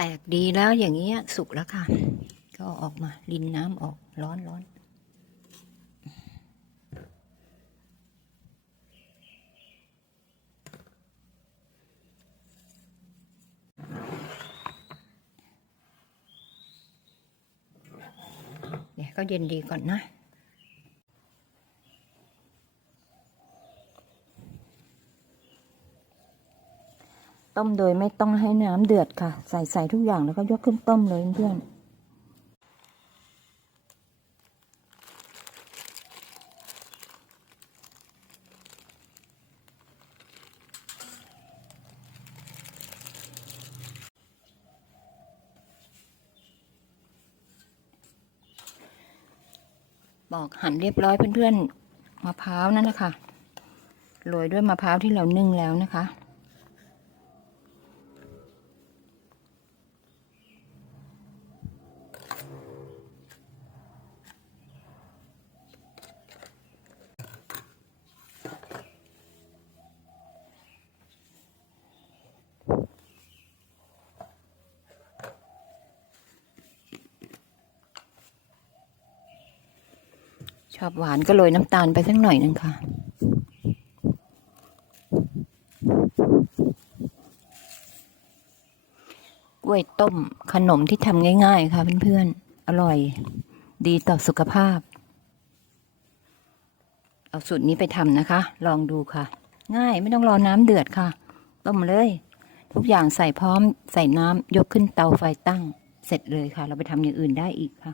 แตกดีแล้วอย่างเงี้ย สุกแล้วค่ะ ก็อออกมารินน้ำออกร้อนร้อนเดี๋ยวก็เย็นดีก่อนนะ ต้มโดยไม่ต้องให้น้ำเดือดค่ะ ใส่ใส่ทุกอย่างแล้วก็ยกขึ้นต้มเลยเพื่อนบอกหั่นเรียบร้อยเพื่อนๆมะพร้าวนั่นแหละคะโรยด้วยมะพร้าวที่เรานึ่งแล้วนะคะ ชอบหวานก็โรยน้ำตาลไปสักหน่อยหนึ่งค่ะ กล้วยต้มขนมที่ทำง่ายๆ ค่ะเพื่อนๆ อร่อย ดีต่อสุขภาพ เอาสูตรนี้ไปทำนะคะ ลองดูค่ะ ง่ายไม่ต้องรอน้ำเดือดค่ะ ต้มเลย ทุกอย่างใส่พร้อมใส่น้ำยกขึ้นเตาไฟตั้ง เสร็จเลยค่ะ เราไปทำอย่างอื่นได้อีกค่ะ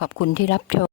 ขอบคุณที่รับชม